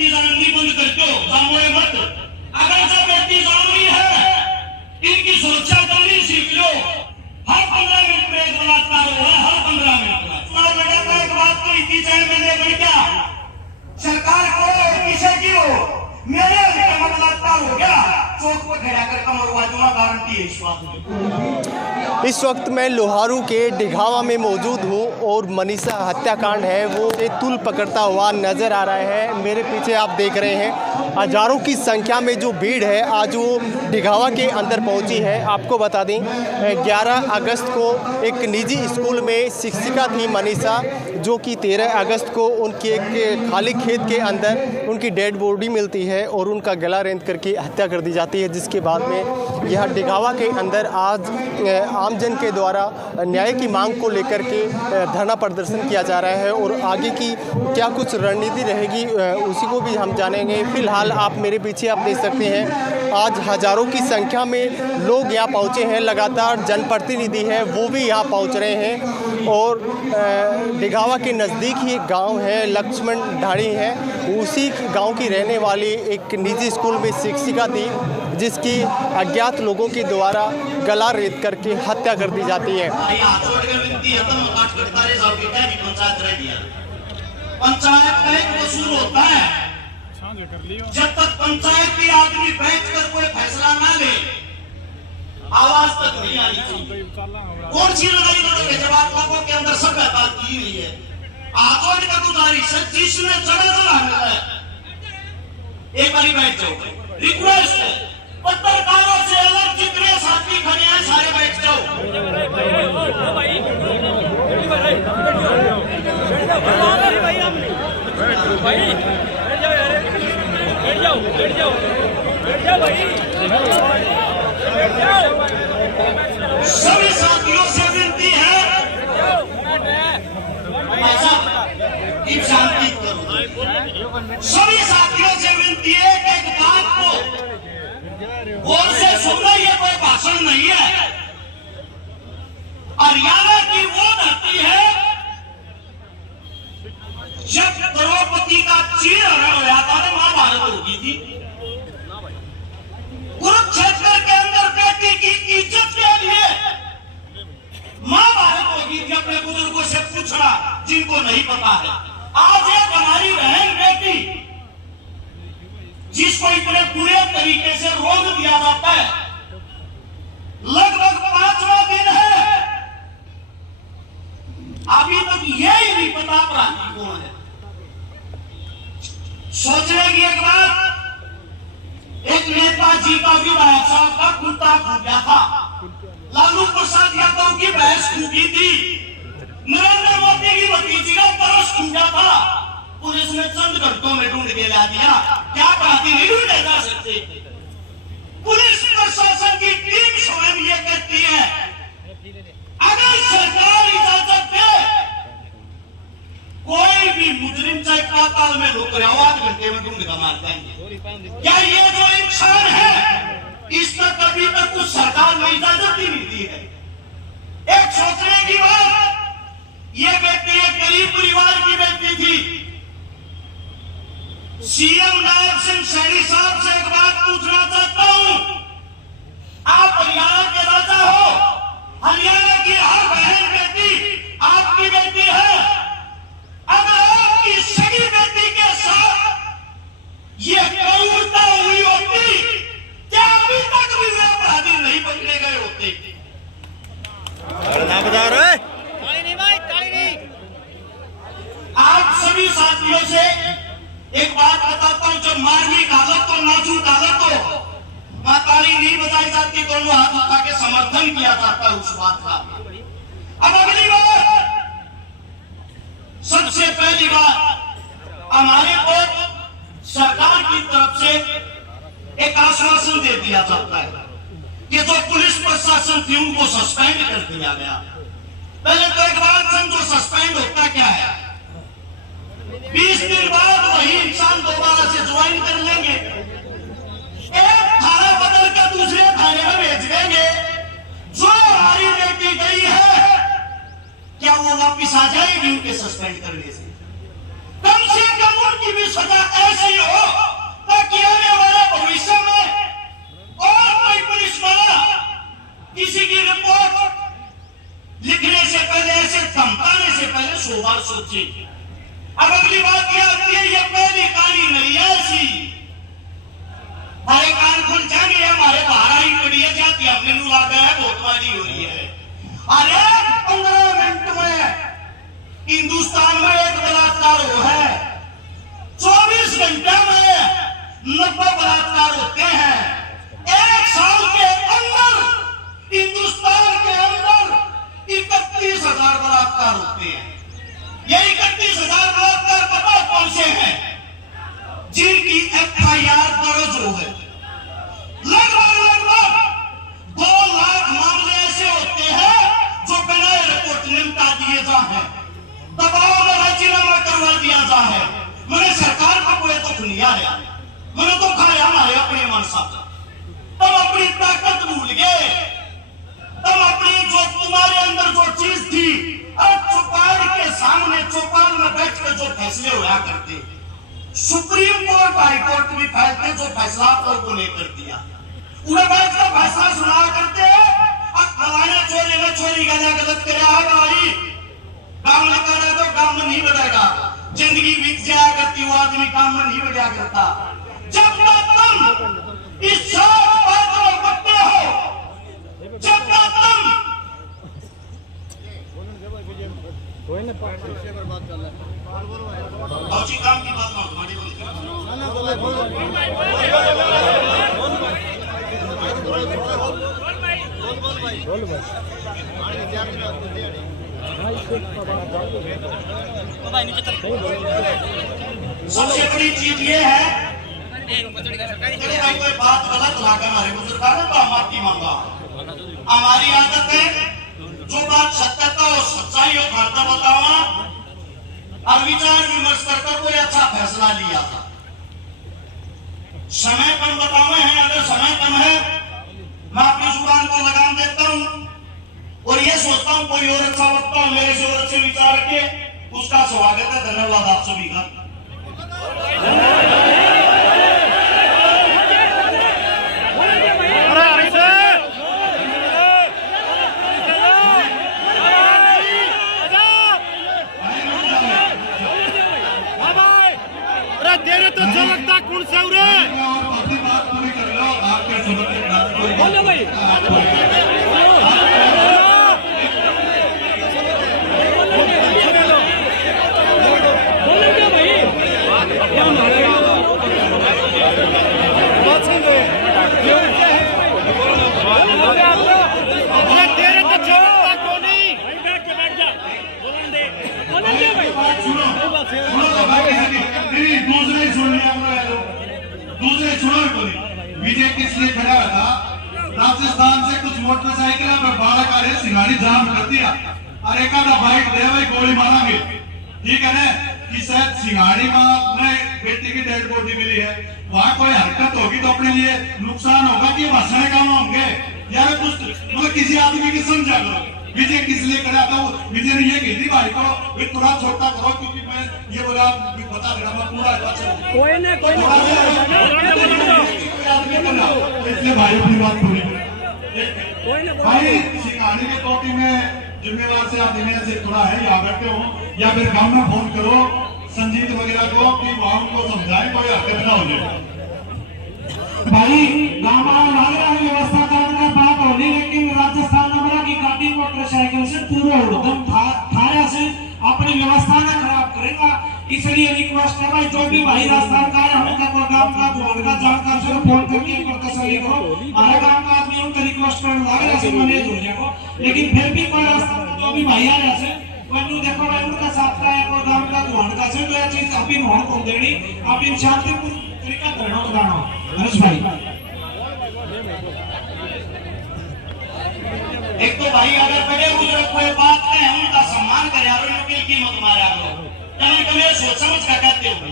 बेटी जाननी बंद करके जामोए मत। अगर जब बेटी जाननी है इनकी सुरक्षा करनी सीख लो। हर 15 मिनट में एक बलात्कार हो रहा है, हर 15 मिनट में। चुनाव लड़ा था, एक बात कही थी, चाहे मैंने बेटा सरकार को किसे की हो, मेरे बलात्कार हो गया, चौक पर खड़ा कर कमरवा दूंगा, गारंटी है इस बात में। इस वक्त मैं लोहारू के डिघावा में मौजूद हूँ और मनीषा हत्याकांड है वो तुल पकड़ता हुआ नज़र आ रहा है। मेरे पीछे आप देख रहे हैं हजारों की संख्या में जो भीड़ है आज वो डिघावा के अंदर पहुंची है। आपको बता दें 11 अगस्त को एक निजी स्कूल में शिक्षिका थी मनीषा, जो कि 13 अगस्त को उनके एक खाली खेत के अंदर उनकी डेड बॉडी मिलती है और उनका गला रेंत करके हत्या कर दी जाती है। जिसके बाद में यह डिघावा के अंदर आज आमजन के द्वारा न्याय की मांग को लेकर के धरना प्रदर्शन किया जा रहा है और आगे की क्या कुछ रणनीति रहेगी उसी को भी हम जानेंगे। फिलहाल आप मेरे पीछे आप देख सकते हैं आज हजारों की संख्या में लोग यहाँ पहुँचे हैं। लगातार जनप्रतिनिधि हैं वो भी यहाँ पहुँच रहे हैं और डिघावा के नज़दीक ही एक गाँव है लक्ष्मण ढाणी है, उसी गाँव की रहने वाली एक निजी स्कूल में शिक्षिका थी जिसकी अज्ञात लोगों के द्वारा गला रेत करके हत्या कर दी जाती है। पंचायत का एक कसूर होता है, जब तक पंचायत के आदमी बैठकर कोई फैसला ना ले आवाज तक नहीं आनी चाहिए। कौन सी लड़ाई लड़ोगे जब आप लोगों के अंदर सब बात की हुई है। आतोड़ का गुजारिश है, जिसने चढ़ा चढ़ा है एक बारी बैठ जाओ। रिक्वेस्ट है पत्रकारों से अलग जितने साथी खड़े हैं सारे बैठ जाओ। सभी साथियों से विनती है शांति करो। सभी साथियों से विनती है कि एक बात को गौर से सुनना, ये कोई भाषण नहीं है। हरियाणा की वो धरती है जब द्रौपदी का चीरहरण हुआ था ना, महाभारत होगी थी। कुरुक्षेत्र के अंदर बेटी की इज्जत के लिए महाभारत होगी थी। अपने बुजुर्गों से पूछना जिनको नहीं पता है। आज एक हमारी बहन बेटी जिसको इतने बुरे तरीके से रोक दिया जाता है, लगभग 5वां दिन है, अभी तक यही नहीं पता अपराधी कौन है। सोचने की एक बात, एक नेताजी का विधायक साहब का कुत्ता फूट गया था, लालू प्रसाद यादव की भैंस फूटी थी, नरेंद्र मोदी की भतीजी का परस फूटा था, पुलिस ने चंद घंटों में ढूंढ के ला दिया। क्या अपराधी नहीं ढूंढे जा सकते? पुलिस प्रशासन की टीम स्वयं ये कहती है अगर सरकार इजाजत दे कोई भी मुजरिम चाहे पाताल में रुक रहा हो 8 घंटे में ढूंढ कर मार देंगे। क्या ये जो इंसान है इस पर कभी तक कुछ सरकार ने इजाजत ही नहीं दी है? एक सोचने की बात, ये बेटी एक गरीब परिवार की बेटी थी। सीएम नायब सिंह सैनी साहब से एक बात पूछना चाहता हूं, आप हरियाणा के राजा हो, हरियाणा की हर बहन बेटी आपकी बेटी है। अगर आपकी सगी बेटी के साथ ये क्रूरता हुई होती क्या अभी तक भी वे अपराधी नहीं पकड़े गए होते? आप सभी साथियों से एक बात बताता हूं, जब मार्मिक हालत और नाजुक हालत हो, ताली नहीं बजाई जाती, दोनों हाथ उठा के समर्थन किया जाता है उस बात का। अब अगली बात, सबसे पहली बात, हमारे को सरकार की तरफ से एक आश्वासन दे दिया जाता है कि जो पुलिस प्रशासन थी उनको सस्पेंड कर दिया गया। पहले तो एक बात समझो, सस्पेंड होता क्या है? 20 दिन बाद वही इंसान दोबारा से ज्वाइन कर लेंगे, एक थाना बदल कर दूसरे थाने में भेज देंगे। जो हमारी बेटी गई है क्या वो वापिस आ जाएगी उनके सस्पेंड करने से? कम उनकी भी सजा ऐसी हो सोचे। अब अगली बात क्या आती है, ये पहली कहानी नहीं है ऐसी। हमारे कान खुल जाएंगे, हमारे बाहर आई पड़ी है जाती हमने नुला गया है, बहुतवादी हो रही है। अरे 15 मिनट में हिंदुस्तान में एक बलात्कार हुआ है, 24 घंटे में 90 बलात्कार होते हैं। एक साल के अंदर हिंदुस्तान के अंदर 31,000 बलात्कार होते हैं। ये 31,000 बलात्कार पता कौन से हैं? जिनकी FIR दर्ज हो गए। लगभग 2 लाख मामले ऐसे होते हैं जो बिना रिपोर्ट निपटा दिए जाए, दबाव में राजीनामा करवा दिया जाए। मैंने सरकार को कोई दुख नहीं आया, मैंने तो खाया हमारे अपने मन साथ। तुम अपनी ताकत भूल गए, तुम अपनी जो तुम्हारे अंदर जो चीज थी, और चौपाल के सामने चौपाल में बैठ कर जो फैसले होया करते, सुप्रीम कोर्ट हाई कोर्ट भी फैसले जो फैसला को लेकर दिया, उन्हें बैठ कर फैसला सुना करते और फलाने चोरी में चोरी गलत करे है भाई, काम नहीं कर रहे तो काम में नहीं बढ़ेगा, जिंदगी बीत जाया करती वो आदमी काम में नहीं बढ़िया करता। जब तक तुम इस सब बातों में पकते हो, जब तक तुम अच्छी काम की बात ना सबसे बड़ी चीज ये है कोई बात गलत लाकर हमारे बुजुर्ग ने तो हम आपकी मांगा। हमारी आदत है जो बात सत्यता और सच्चाई हो खाता बतावा और विचार विमर्श करकर कोई अच्छा फैसला लिया था। समय कम बतावे हैं, अगर समय कम है मैं अपनी जुबान को लगाम देता हूं और ये सोचता हूं कोई और अच्छा वक्ता मेरे से और अच्छे विचार के उसका स्वागत है। धन्यवाद आप सभी का। तेरे तो चमकता कौन सा रे? बात पूरी कर लो, आपके बोलो भाई। तेरे तो चमकता कौन ही? बैठ जा, बोलन दे भाई। दूसरे सुन लिया, दूसरे सुनो कोई विजय किस लिए खड़ा था? राजस्थान से कुछ मोटरसाइकिल में 12 का सिंगाड़ी जाम कर दिया और एक आधा बाइक दे भाई गोली मारेंगे, ठीक है ना? कि शायद सिंगाड़ी में बेटी की डेड बॉडी मिली है, वहां कोई हरकत होगी तो अपने लिए नुकसान होगा कि भाषण काम होंगे यार। कुछ मतलब किसी आदमी की समझा करो विजय किस लिए खड़ा था। विजय ने ये कही थी भाई को थोड़ा छोटा करो क्योंकि मैं ये बोला बता देना मैं पूरा कोई ना इसलिए भाई अपनी बात पूरी भाई। सिंगाड़ी के टोटी में जिम्मेवार से आदमी से थोड़ा है या बैठे हो या फिर गांव में फोन करो संजीत वगैरह को कि वहां उनको समझाए कोई हरकत ना हो जाए। भाई गांव में व्यवस्था करने का बात होनी, लेकिन राजस्थान नंबर की गाड़ी मोटरसाइकिल से पूरा उड़दम थारा से अपनी व्यवस्था ना खराब करेगा। इसलिए रिक्वेस्ट है भाई जो भी भाई राजस्थान का है उनका कोई गांव का दुआर का जानकार से फोन करके एक बार तसल्ली करो। हमारे गांव का आदमी उनका रिक्वेस्ट करने लगा ऐसे मैनेज हो जाएगा, लेकिन फिर भी कोई राजस्थान का जो भी भाई आ रहे हैं वनु देखो भाई उनका साथ का है और गांव का दुआर का से तो ये चीज अभी मोहन को देनी आप इन शांतिपूर्ण तरीका करना बताना हर्ष भाई। एक तो भाई अगर बड़े बुजुर्ग कोई बात कहे उनका सम्मान करे और उनकी कीमत मारा करो, कभी कभी सोच समझ कर कहते हो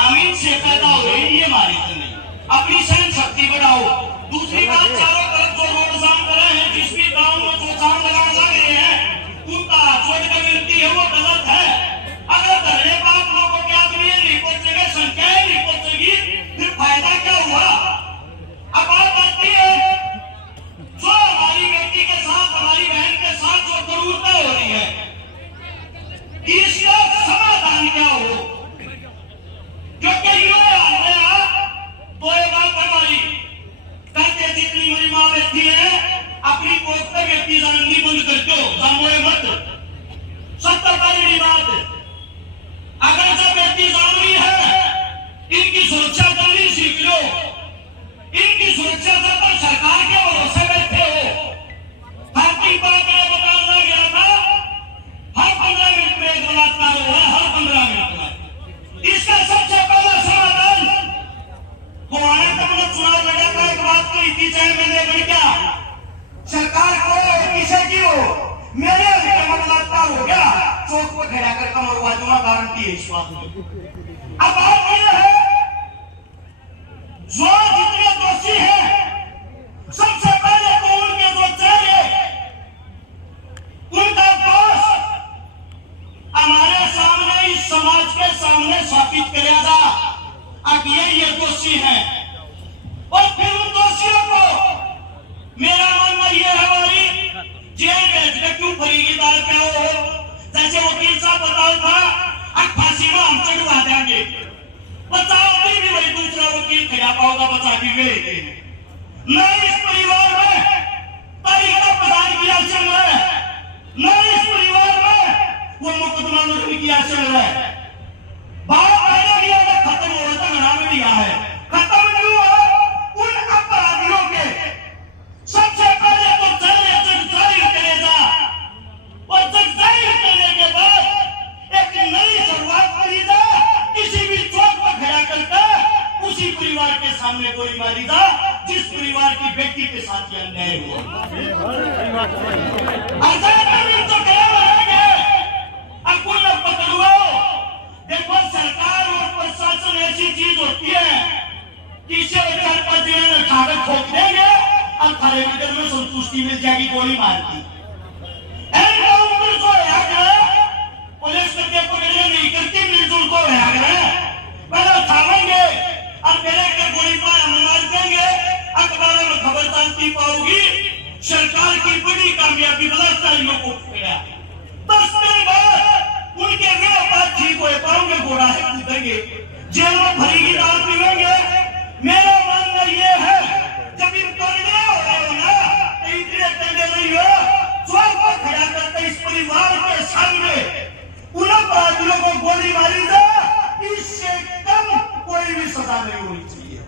आमीन से पैदा हो गई ये मारी तो नहीं, अपनी सहन शक्ति बढ़ाओ। दूसरी बात चारों तरफ जो रोड जाम कर रहे हैं, जिस भी गांव में जो जाम लगाने लग रहे हैं उनका सोच का विनती है वो गलत है। अगर धरने बात लोगों के आदमी नहीं पहुंचेंगे, संख्या नहीं पहुंचेगी, फिर फायदा क्या हुआ? अब बात आती है जो हमारी बेटी के साथ हमारी बहन के साथ जो क्रूरता हो रही है, इस आती है इस बात में। अब बात यह है, जो जितने दोषी हैं सबसे पहले तो उनके जो चेहरे, उनका दोष हमारे सामने, इस समाज के सामने स्थापित करेगा अब ये दोषी हैं, और फिर उन दोषियों को मेरा मानना यह है हमारी जेल भेज के क्यों फरीकी दाल पे हो, जैसे वकील साहब बताओ था अब फांसी में हम चढ़वा देंगे, बचाओ भी वही दूसरा वकील खड़ा पाओगा, बचा भी गए नहीं। इस परिवार में तरीका प्रदान किया चल रहा है, नहीं इस परिवार में वो मुकदमा नहीं किया चल रहा है। बात पहले किया था, खत्म हो रहा था, नाम दिया है, खत्म नहीं हुआ। उन अपराधियों के सबसे पहले तो जगजाहिर करेगा, और जगजाहिर करने के बाद एक नई शुरुआत करी जा, किसी भी चौक पर खड़ा करके उसी परिवार के सामने गोली मारी जा जिस परिवार की व्यक्ति के साथ यह अन्याय हुआ। तो अब कोई न पकड़ो। देखो सरकार और प्रशासन ऐसी चीज होती है कि इसे कागज ठोक देंगे और खड़े मीटर में संतुष्टि मिल जाएगी, गोली मार दी। पुलिस करके पकड़े नहीं करती, मिलजुल को पहले उठावेंगे और मेरे के गोली मार देंगे, अखबारों में खबर चलती पाओगी सरकार की बड़ी कामयाबी बलात्कारियों को पकड़ा। 10 दिन बाद उनके बात ठीक हो पाओगे, घोड़ा से कूदेंगे, जेल में भरी दाल पीवेंगे। मेरा मानना यह है जब इनको अन्याय हो रहा हो ना, तो इतने टंगे नहीं हो, चौक पर खड़ा करके इस परिवार के सामने उन अपराधियों को गोली मारी जा, इससे कम कोई भी सजा नहीं होनी चाहिए।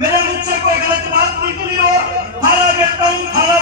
मेरे मुझसे कोई गलत बात निकली हो, थाना देखता हूँ, थाना